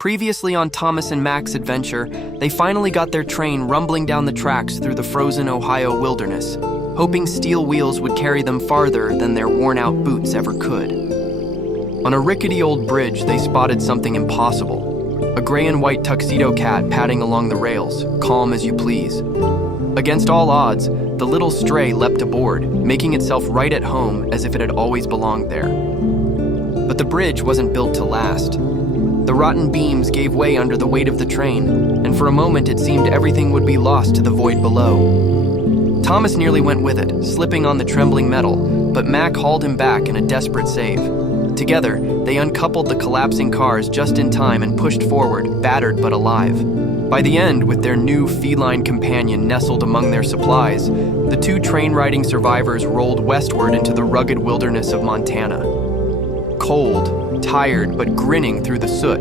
Previously on Thomas and Mac's adventure, they finally got their train rumbling down the tracks through the frozen Ohio wilderness, hoping steel wheels would carry them farther than their worn-out boots ever could. On a rickety old bridge, they spotted something impossible: a gray and white tuxedo cat padding along the rails, calm as you please. Against all odds, the little stray leapt aboard, making itself right at home as if it had always belonged there. But the bridge wasn't built to last. The rotten beams gave way under the weight of the train, and for a moment it seemed everything would be lost to the void below. Thomas nearly went with it, slipping on the trembling metal, but Mac hauled him back in a desperate save. Together, they uncoupled the collapsing cars just in time and pushed forward, battered but alive. By the end, with their new feline companion nestled among their supplies, the two train-riding survivors rolled westward into the rugged wilderness of Montana. Cold, tired, but grinning through the soot,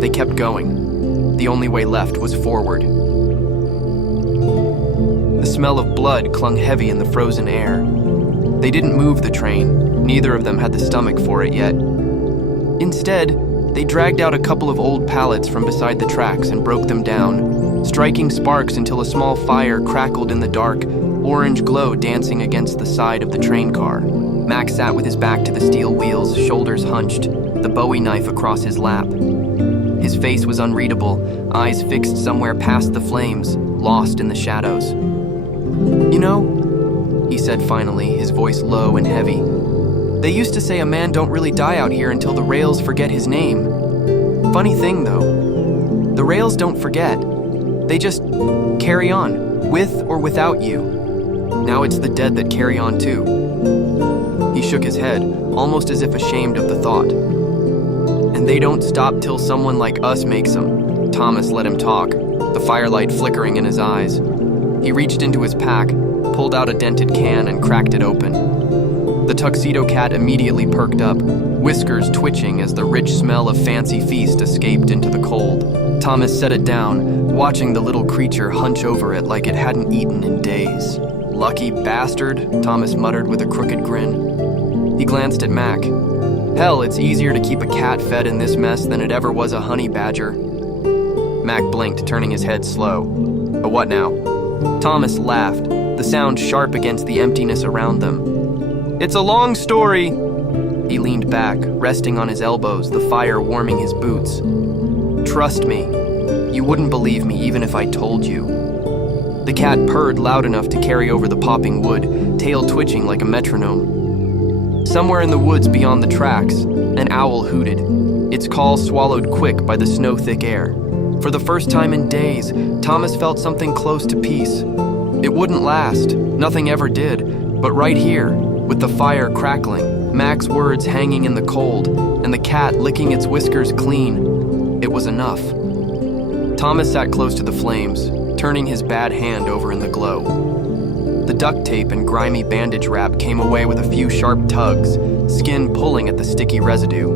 they kept going. The only way left was forward. The smell of blood clung heavy in the frozen air. They didn't move the train. Neither of them had the stomach for it yet. Instead, they dragged out a couple of old pallets from beside the tracks and broke them down, striking sparks until a small fire crackled in the dark, orange glow dancing against the side of the train car. Mac sat with his back to the steel wheels, shoulders hunched, the Bowie knife across his lap. His face was unreadable, eyes fixed somewhere past the flames, lost in the shadows. "You know," he said finally, his voice low and heavy, "they used to say a man don't really die out here until the rails forget his name. Funny thing, though. The rails don't forget. They just carry on, with or without you. Now it's the dead that carry on, too." He shook his head, almost as if ashamed of the thought. "And they don't stop till someone like us makes them." Thomas let him talk, the firelight flickering in his eyes. He reached into his pack, pulled out a dented can, and cracked it open. The tuxedo cat immediately perked up, whiskers twitching as the rich smell of fancy feast escaped into the cold. Thomas set it down, watching the little creature hunch over it like it hadn't eaten in days. "Lucky bastard," Thomas muttered with a crooked grin. He glanced at Mac. "Hell, it's easier to keep a cat fed in this mess than it ever was a honey badger." Mac blinked, turning his head slow. "A what now?" Thomas laughed, the sound sharp against the emptiness around them. "It's a long story." He leaned back, resting on his elbows, the fire warming his boots. "Trust me, you wouldn't believe me even if I told you." The cat purred loud enough to carry over the popping wood, tail twitching like a metronome. Somewhere in the woods beyond the tracks, an owl hooted, its call swallowed quick by the snow-thick air. For the first time in days, Thomas felt something close to peace. It wouldn't last, nothing ever did, but right here, with the fire crackling, Mac's words hanging in the cold, and the cat licking its whiskers clean, it was enough. Thomas sat close to the flames, turning his bad hand over in the glow. The duct tape and grimy bandage wrap came away with a few sharp tugs, skin pulling at the sticky residue.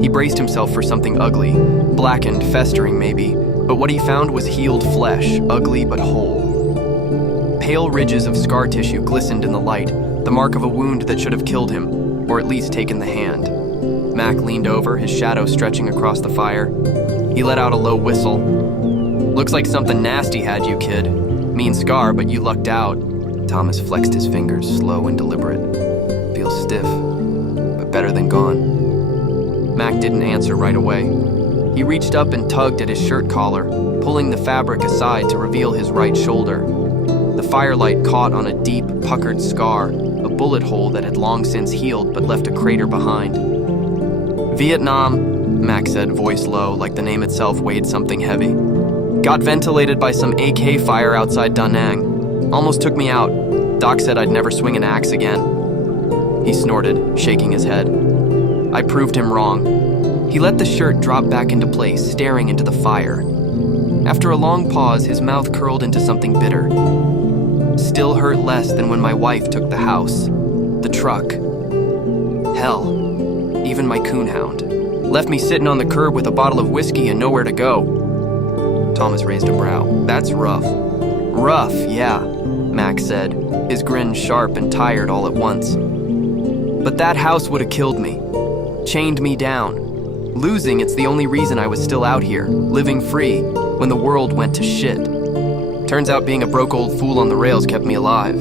He braced himself for something ugly, blackened, festering maybe, but what he found was healed flesh, ugly but whole. Pale ridges of scar tissue glistened in the light, the mark of a wound that should have killed him, or at least taken the hand. Mac leaned over, his shadow stretching across the fire. He let out a low whistle. "Looks like something nasty had you, kid. Mean scar, but you lucked out." Thomas flexed his fingers, slow and deliberate. "Feels stiff, but better than gone." Mac didn't answer right away. He reached up and tugged at his shirt collar, pulling the fabric aside to reveal his right shoulder. The firelight caught on a deep, puckered scar, a bullet hole that had long since healed but left a crater behind. "Vietnam," Mac said, voice low, like the name itself weighed something heavy. "Got ventilated by some AK fire outside Da Nang. Almost took me out. Doc said I'd never swing an axe again." He snorted, shaking his head. I proved him wrong. He let the shirt drop back into place, staring into the fire. After a long pause, his mouth curled into something bitter. "Still hurt less than when my wife took the house. The truck. Hell, even my coonhound. Left me sitting on the curb with a bottle of whiskey and nowhere to go." Thomas raised a brow. "That's rough." "Rough, yeah," Mac said, his grin sharp and tired all at once. "But that house would have killed me. Chained me down. Losing, it's the only reason I was still out here, living free, when the world went to shit. Turns out being a broke old fool on the rails kept me alive.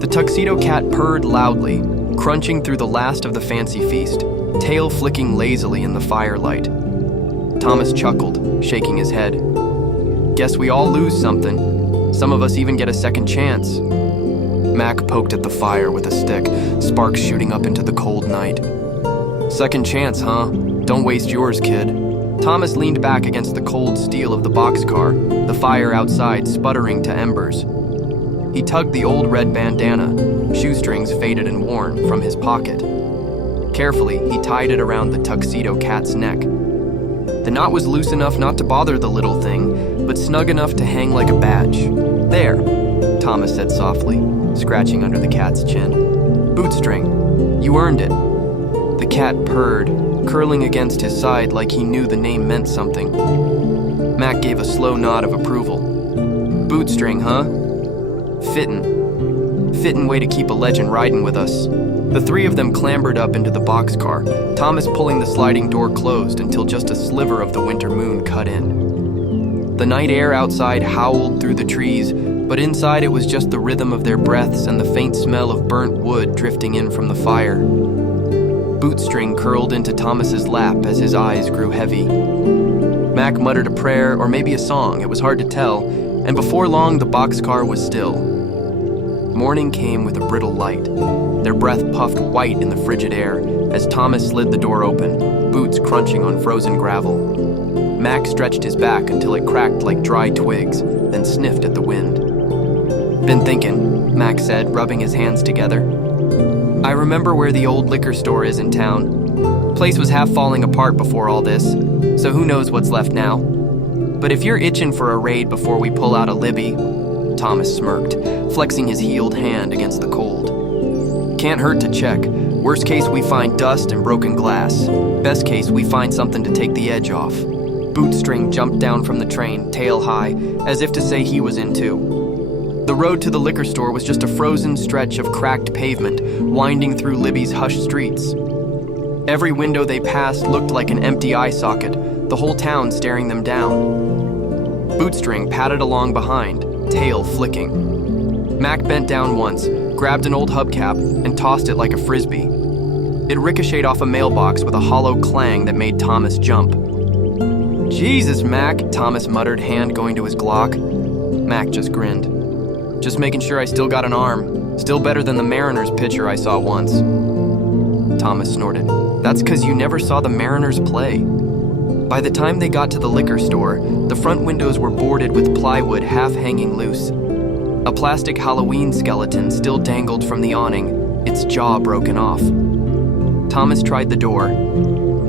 The Tuxedo cat purred loudly, crunching through the last of the fancy feast, tail flicking lazily in the firelight. Thomas chuckled, shaking his head. Guess we all lose something. Some of us even get a second chance. Mac poked at the fire with a stick, sparks shooting up into the cold night. Second chance, huh? Don't waste yours, kid. Thomas leaned back against the cold steel of the boxcar, the fire outside sputtering to embers. He tugged the old red bandana, shoestrings faded and worn, from his pocket. Carefully, he tied it around the Tuxedo cat's neck. The knot was loose enough not to bother the little thing, but snug enough to hang like a badge. There, Thomas said softly, scratching under the cat's chin. Bootstring, you earned it. The cat purred, curling against his side like he knew the name meant something. Mac gave a slow nod of approval. Bootstring, huh? Fittin' way to keep a legend riding with us. The three of them clambered up into the boxcar, Thomas pulling the sliding door closed until just a sliver of the winter moon cut in. The night air outside howled through the trees, but inside it was just the rhythm of their breaths and the faint smell of burnt wood drifting in from the fire. Bootstring curled into Thomas's lap as his eyes grew heavy. Mac muttered a prayer or maybe a song, it was hard to tell, and before long the boxcar was still. Morning came with a brittle light. Their breath puffed white in the frigid air as Thomas slid the door open, boots crunching on frozen gravel. Mac stretched his back until it cracked like dry twigs, then sniffed at the wind. Been thinking, Mac said, rubbing his hands together. I remember where the old liquor store is in town. Place was half falling apart before all this, so who knows what's left now. But if you're itching for a raid before we pull out a Libby, Thomas smirked, flexing his healed hand against the cold. Can't hurt to check. Worst case, we find dust and broken glass. Best case, we find something to take the edge off. Bootstring jumped down from the train, tail high, as if to say he was in too. The road to the liquor store was just a frozen stretch of cracked pavement, winding through Libby's hushed streets. Every window they passed looked like an empty eye socket, the whole town staring them down. Bootstring padded along behind, tail flicking. Mac bent down once, grabbed an old hubcap, and tossed it like a frisbee. It ricocheted off a mailbox with a hollow clang that made Thomas jump. Jesus, Mac, Thomas muttered, hand going to his Glock. Mac just grinned. Just making sure I still got an arm. Still better than the Mariners pitcher I saw once. Thomas snorted. That's 'cause you never saw the Mariners play. By the time they got to the liquor store, the front windows were boarded with plywood half hanging loose. A plastic Halloween skeleton still dangled from the awning, its jaw broken off. Thomas tried the door.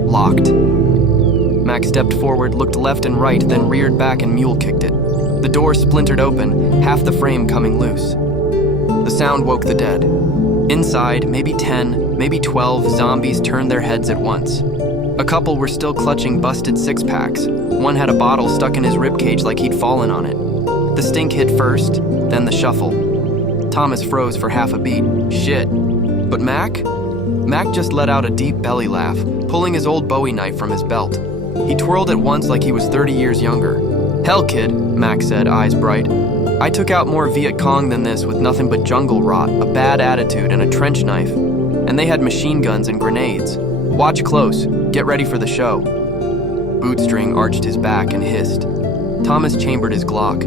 Locked. Mac stepped forward, looked left and right, then reared back and mule-kicked it. The door splintered open, half the frame coming loose. The sound woke the dead. Inside, maybe 10, maybe 12 zombies turned their heads at once. A couple were still clutching busted six-packs. One had a bottle stuck in his ribcage like he'd fallen on it. The stink hit first, then the shuffle. Thomas froze for half a beat. Shit. But Mac? Mac just let out a deep belly laugh, pulling his old Bowie knife from his belt. He twirled it once like he was 30 years younger. Hell, kid, Mac said, eyes bright. I took out more Viet Cong than this with nothing but jungle rot, a bad attitude, and a trench knife. And they had machine guns and grenades. Watch close. Get ready for the show. Bootstring arched his back and hissed. Thomas chambered his Glock,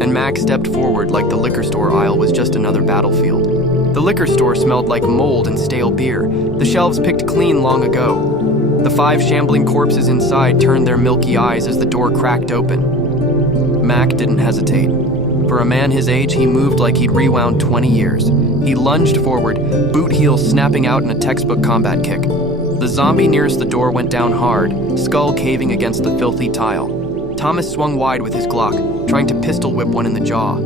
and Mac stepped forward like the liquor store aisle was just another battlefield. The liquor store smelled like mold and stale beer, the shelves picked clean long ago. The 5 shambling corpses inside turned their milky eyes as the door cracked open. Mac didn't hesitate. For a man his age, he moved like he'd rewound 20 years. He lunged forward, boot heel snapping out in a textbook combat kick. The zombie nearest the door went down hard, skull caving against the filthy tile. Thomas swung wide with his Glock, trying to pistol whip one in the jaw.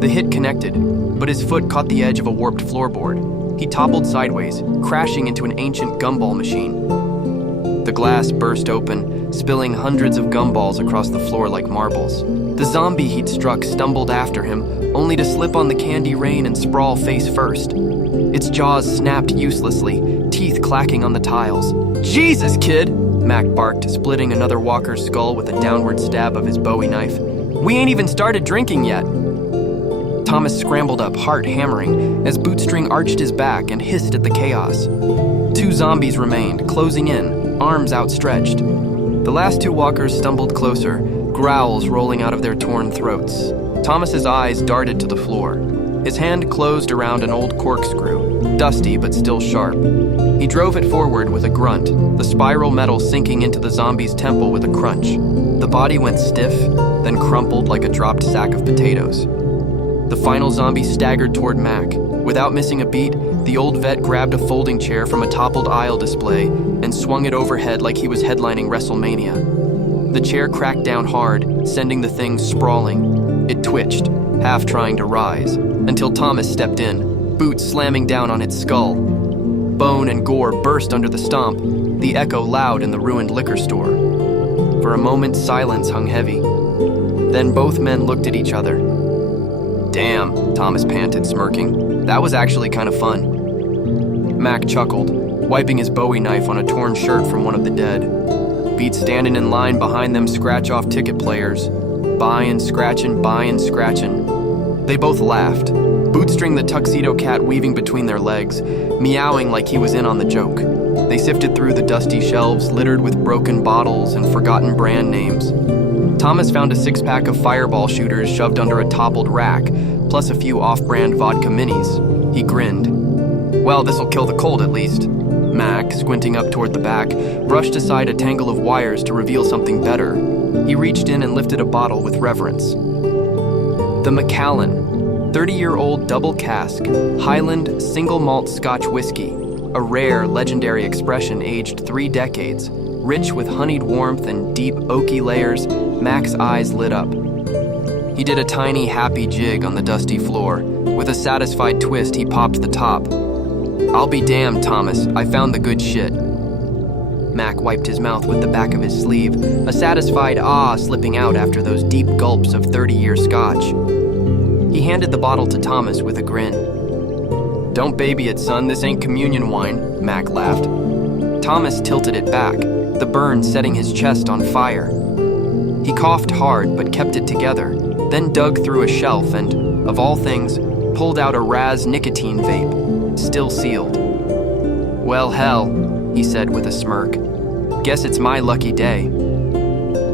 The hit connected, but his foot caught the edge of a warped floorboard. He toppled sideways, crashing into an ancient gumball machine. The glass burst open, spilling hundreds of gumballs across the floor like marbles. The zombie he'd struck stumbled after him, only to slip on the candy rain and sprawl face first. Its jaws snapped uselessly, teeth clacking on the tiles. Jesus, kid! Mac barked, splitting another walker's skull with a downward stab of his Bowie knife. "We ain't even started drinking yet." Thomas scrambled up, heart hammering, as Bootstring arched his back and hissed at the chaos. 2 zombies remained, closing in, arms outstretched. The last 2 walkers stumbled closer, growls rolling out of their torn throats. Thomas's eyes darted to the floor. His hand closed around an old corkscrew, dusty but still sharp. He drove it forward with a grunt, the spiral metal sinking into the zombie's temple with a crunch. The body went stiff, then crumpled like a dropped sack of potatoes. The final zombie staggered toward Mac. Without missing a beat, the old vet grabbed a folding chair from a toppled aisle display and swung it overhead like he was headlining WrestleMania. The chair cracked down hard, sending the thing sprawling. It twitched, half trying to rise, until Thomas stepped in, boots slamming down on its skull. Bone and gore burst under the stomp, the echo loud in the ruined liquor store. For a moment, silence hung heavy. Then both men looked at each other. "Damn," Thomas panted, smirking. "That was actually kind of fun." Mac chuckled, wiping his Bowie knife on a torn shirt from one of the dead. Beat standing in line behind them scratch-off ticket players. Buyin', scratchin'. They both laughed, Bootstring the Tuxedo cat weaving between their legs, meowing like he was in on the joke. They sifted through the dusty shelves littered with broken bottles and forgotten brand names. Thomas found a 6-pack of fireball shooters shoved under a toppled rack, plus a few off-brand vodka minis. He grinned. "Well, this'll kill the cold at least." Mac, squinting up toward the back, brushed aside a tangle of wires to reveal something better. He reached in and lifted a bottle with reverence. The Macallan, 30-year-old double cask, Highland single malt Scotch whiskey, a rare, legendary expression aged 3 decades, rich with honeyed warmth and deep, oaky layers. Mac's eyes lit up. He did a tiny, happy jig on the dusty floor. With a satisfied twist, he popped the top. "I'll be damned, Thomas, I found the good shit." Mac wiped his mouth with the back of his sleeve, a satisfied ah slipping out after those deep gulps of 30-year scotch. He handed the bottle to Thomas with a grin. "Don't baby it, son, this ain't communion wine," Mac laughed. Thomas tilted it back, the burn setting his chest on fire. He coughed hard but kept it together, then dug through a shelf and, of all things, pulled out a Raz nicotine vape, still sealed. "Well, hell," he said with a smirk. "Guess it's my lucky day."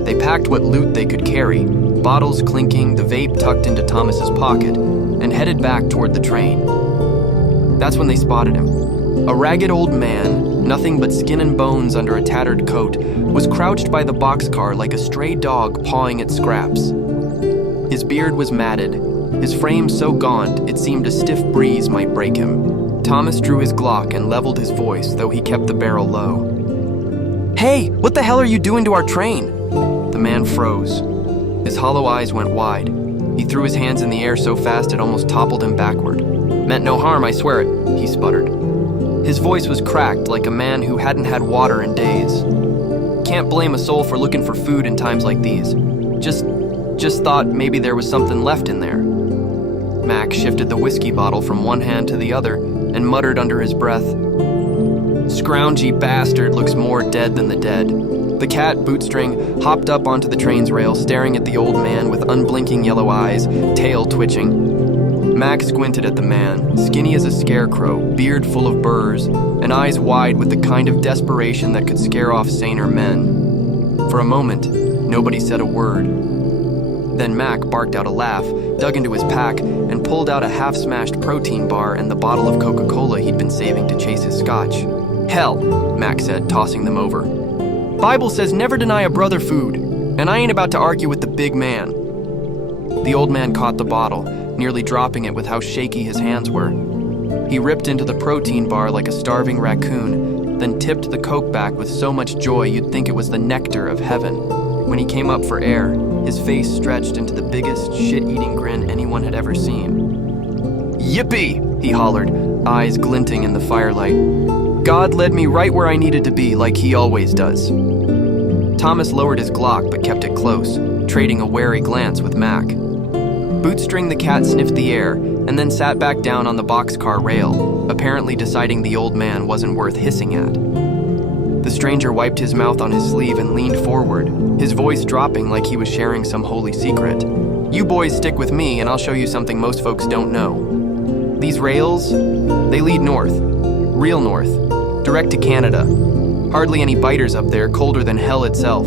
They packed what loot they could carry, bottles clinking, the vape tucked into Thomas's pocket, and headed back toward the train. That's when they spotted him. A ragged old man, nothing but skin and bones under a tattered coat, was crouched by the boxcar like a stray dog pawing at scraps. His beard was matted, his frame so gaunt it seemed a stiff breeze might break him. Thomas drew his Glock and leveled his voice, though he kept the barrel low. "Hey, what the hell are you doing to our train?" The man froze. His hollow eyes went wide. He threw his hands in the air so fast it almost toppled him backward. "Meant no harm, I swear it," he sputtered. His voice was cracked like a man who hadn't had water in days. "Can't blame a soul for looking for food in times like these. Just thought maybe there was something left in there." Mac shifted the whiskey bottle from one hand to the other and muttered under his breath, "Scroungy bastard looks more dead than the dead." The cat, Bootstring, hopped up onto the train's rail, staring at the old man with unblinking yellow eyes, tail twitching. Mac squinted at the man, skinny as a scarecrow, beard full of burrs, and eyes wide with the kind of desperation that could scare off saner men. For a moment, nobody said a word. Then Mac barked out a laugh, dug into his pack, and pulled out a half-smashed protein bar and the bottle of Coca-Cola he'd been saving to chase his scotch. "Hell," Mac said, tossing them over. "Bible says never deny a brother food, and I ain't about to argue with the big man." The old man caught the bottle, nearly dropping it with how shaky his hands were. He ripped into the protein bar like a starving raccoon, then tipped the Coke back with so much joy you'd think it was the nectar of heaven. When he came up for air, his face stretched into the biggest shit-eating grin anyone had ever seen. "Yippee!" he hollered, eyes glinting in the firelight. "God led me right where I needed to be, like he always does." Thomas lowered his Glock but kept it close, trading a wary glance with Mac. Bootstring the cat sniffed the air and then sat back down on the boxcar rail, apparently deciding the old man wasn't worth hissing at. The stranger wiped his mouth on his sleeve and leaned forward, his voice dropping like he was sharing some holy secret. "You boys stick with me and I'll show you something most folks don't know. These rails, they lead north. Real north. Direct to Canada. Hardly any biters up there, colder than hell itself.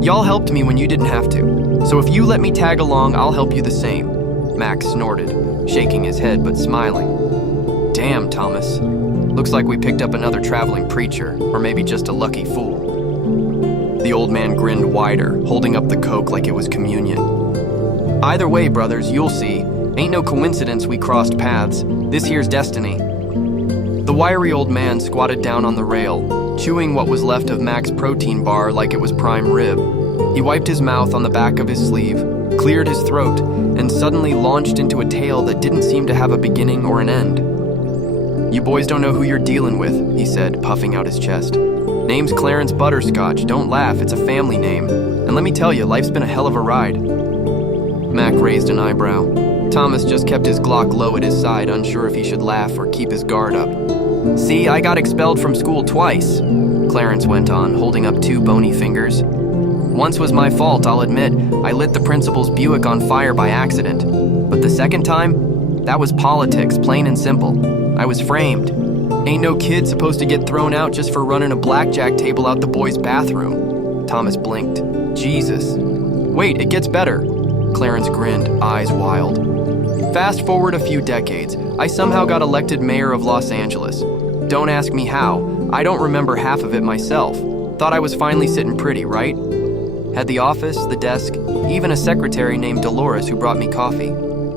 Y'all helped me when you didn't have to, so if you let me tag along, I'll help you the same." Max snorted, shaking his head but smiling. "Damn, Thomas. Looks like we picked up another traveling preacher, or maybe just a lucky fool." The old man grinned wider, holding up the Coke like it was communion. "Either way, brothers, you'll see. Ain't no coincidence we crossed paths. This here's destiny." The wiry old man squatted down on the rail, chewing what was left of Mac's protein bar like it was prime rib. He wiped his mouth on the back of his sleeve, cleared his throat, and suddenly launched into a tale that didn't seem to have a beginning or an end. "You boys don't know who you're dealing with," he said, puffing out his chest. "Name's Clarence Butterscotch. Don't laugh, it's a family name. And let me tell you, life's been a hell of a ride." Mac raised an eyebrow. Thomas just kept his Glock low at his side, unsure if he should laugh or keep his guard up. "See, I got expelled from school twice," Clarence went on, holding up 2 bony fingers. "Once was my fault, I'll admit. I lit the principal's Buick on fire by accident. But the second time, that was politics, plain and simple. I was framed. Ain't no kid supposed to get thrown out just for running a blackjack table out the boys' bathroom." Thomas blinked. "Jesus. Wait, it gets better." Clarence grinned, eyes wild. "Fast forward a few decades, I somehow got elected mayor of Los Angeles. Don't ask me how. I don't remember half of it myself. Thought I was finally sitting pretty, right? Had the office, the desk, even a secretary named Dolores who brought me coffee.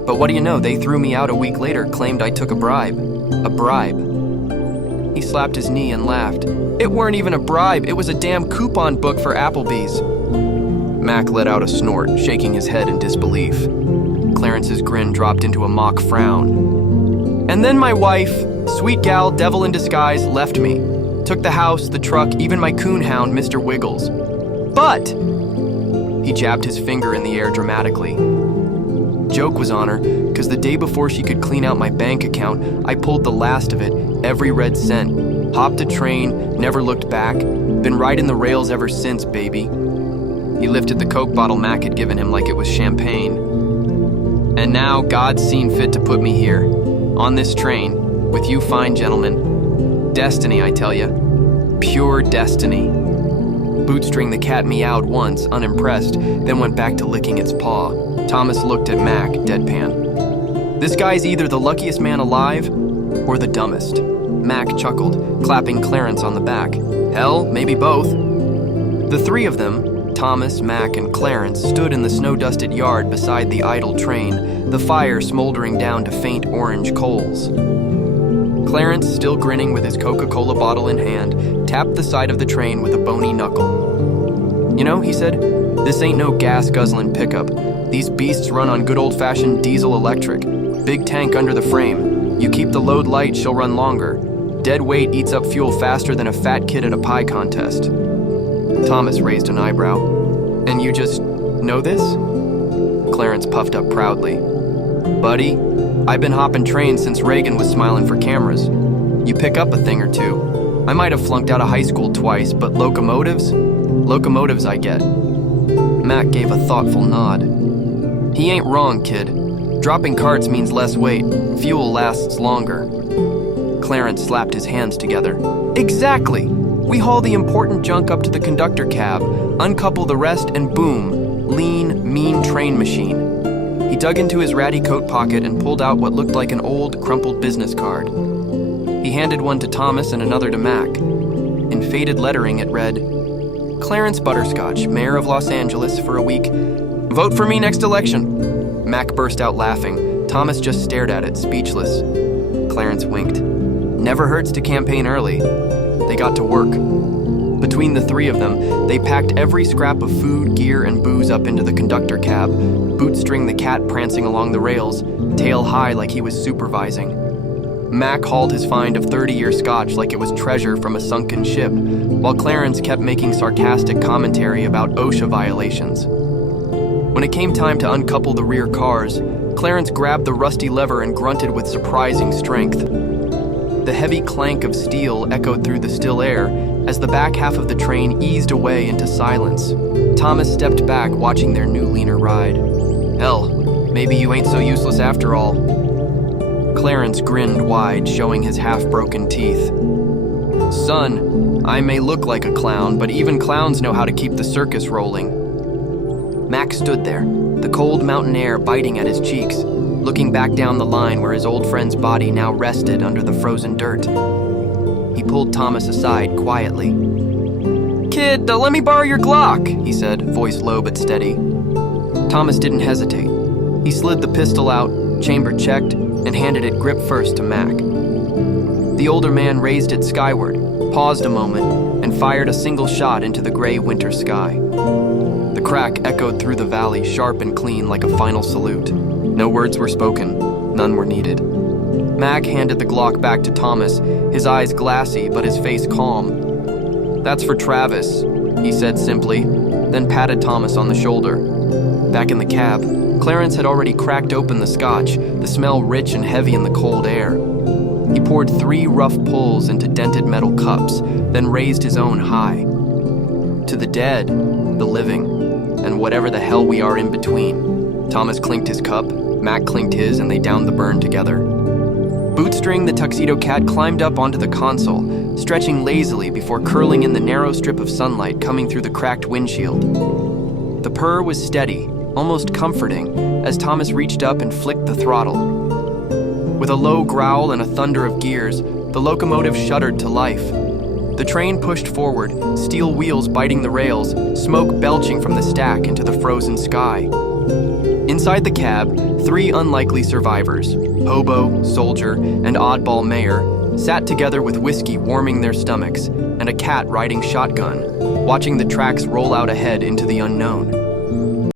But what do you know, they threw me out a week later, claimed I took a bribe. A bribe." He slapped his knee and laughed. "It weren't even a bribe, it was a damn coupon book for Applebee's." Mac let out a snort, shaking his head in disbelief. Clarence's grin dropped into a mock frown. "And then my wife, sweet gal, devil in disguise, left me. Took the house, the truck, even my coonhound, Mr. Wiggles. But," he jabbed his finger in the air dramatically, "joke was on her, because the day before she could clean out my bank account, I pulled the last of it, every red cent. Hopped a train, never looked back. Been riding the rails ever since, baby." He lifted the Coke bottle Mac had given him like it was champagne. "And now God's seen fit to put me here, on this train, with you fine gentlemen. Destiny, I tell ya. Pure destiny." Bootstring the cat meowed once, unimpressed, then went back to licking its paw. Thomas looked at Mac, deadpan. "This guy's either the luckiest man alive, or the dumbest." Mac chuckled, clapping Clarence on the back. "Hell, maybe both." The 3 of them, Thomas, Mac, and Clarence, stood in the snow-dusted yard beside the idle train, the fire smoldering down to faint orange coals. Clarence, still grinning with his Coca-Cola bottle in hand, tapped the side of the train with a bony knuckle. "You know," he said, "this ain't no gas-guzzling pickup. These beasts run on good old-fashioned diesel-electric. Big tank under the frame. You keep the load light, she'll run longer. Dead weight eats up fuel faster than a fat kid at a pie contest." Thomas raised an eyebrow. "And you just know this?" Clarence puffed up proudly. "Buddy, I've been hopping trains since Reagan was smiling for cameras. You pick up a thing or two. I might have flunked out of high school twice, but locomotives? Locomotives I get." Mac gave a thoughtful nod. "He ain't wrong, kid. Dropping carts means less weight. Fuel lasts longer." Clarence slapped his hands together. "Exactly! We haul the important junk up to the conductor cab, uncouple the rest, and boom, lean, mean train machine." He dug into his ratty coat pocket and pulled out what looked like an old, crumpled business card. He handed one to Thomas and another to Mac. In faded lettering it read, "Clarence Butterscotch, mayor of Los Angeles for a week. Vote for me next election." Mac burst out laughing. Thomas just stared at it, speechless. Clarence winked. "Never hurts to campaign early." They got to work. Between the 3 of them, they packed every scrap of food, gear, and booze up into the conductor cab, Bootstring the cat prancing along the rails, tail high like he was supervising. Mac hauled his find of 30-year scotch like it was treasure from a sunken ship, while Clarence kept making sarcastic commentary about OSHA violations. When it came time to uncouple the rear cars, Clarence grabbed the rusty lever and grunted with surprising strength. The heavy clank of steel echoed through the still air, As the back half of the train eased away into silence, Thomas stepped back, watching their new leaner ride. Hell, maybe you ain't so useless after all. Clarence grinned wide, showing his half-broken teeth. Son, I may look like a clown, but even clowns know how to keep the circus rolling. Mac stood there, the cold mountain air biting at his cheeks, looking back down the line where his old friend's body now rested under the frozen dirt. He pulled Thomas aside quietly. "Kid, let me borrow your Glock," he said, voice low but steady. Thomas didn't hesitate. He slid the pistol out, chamber checked, and handed it grip first to Mac. The older man raised it skyward, paused a moment, and fired a single shot into the gray winter sky. The crack echoed through the valley, sharp and clean like a final salute. No words were spoken, none were needed. Mac handed the Glock back to Thomas, his eyes glassy but his face calm. "That's for Travis," he said simply, then patted Thomas on the shoulder. Back in the cab, Clarence had already cracked open the scotch, the smell rich and heavy in the cold air. He poured 3 rough pulls into dented metal cups, then raised his own high. "To the dead, the living, and whatever the hell we are in between." Thomas clinked his cup, Mac clinked his, and they downed the burn together. Bootstring, the Tuxedo cat, climbed up onto the console, stretching lazily before curling in the narrow strip of sunlight coming through the cracked windshield. The purr was steady, almost comforting, as Thomas reached up and flicked the throttle. With a low growl and a thunder of gears, the locomotive shuddered to life. The train pushed forward, steel wheels biting the rails, smoke belching from the stack into the frozen sky. Inside the cab, 3 unlikely survivors, hobo, soldier, and oddball mayor, sat together with whiskey warming their stomachs and a cat riding shotgun, watching the tracks roll out ahead into the unknown.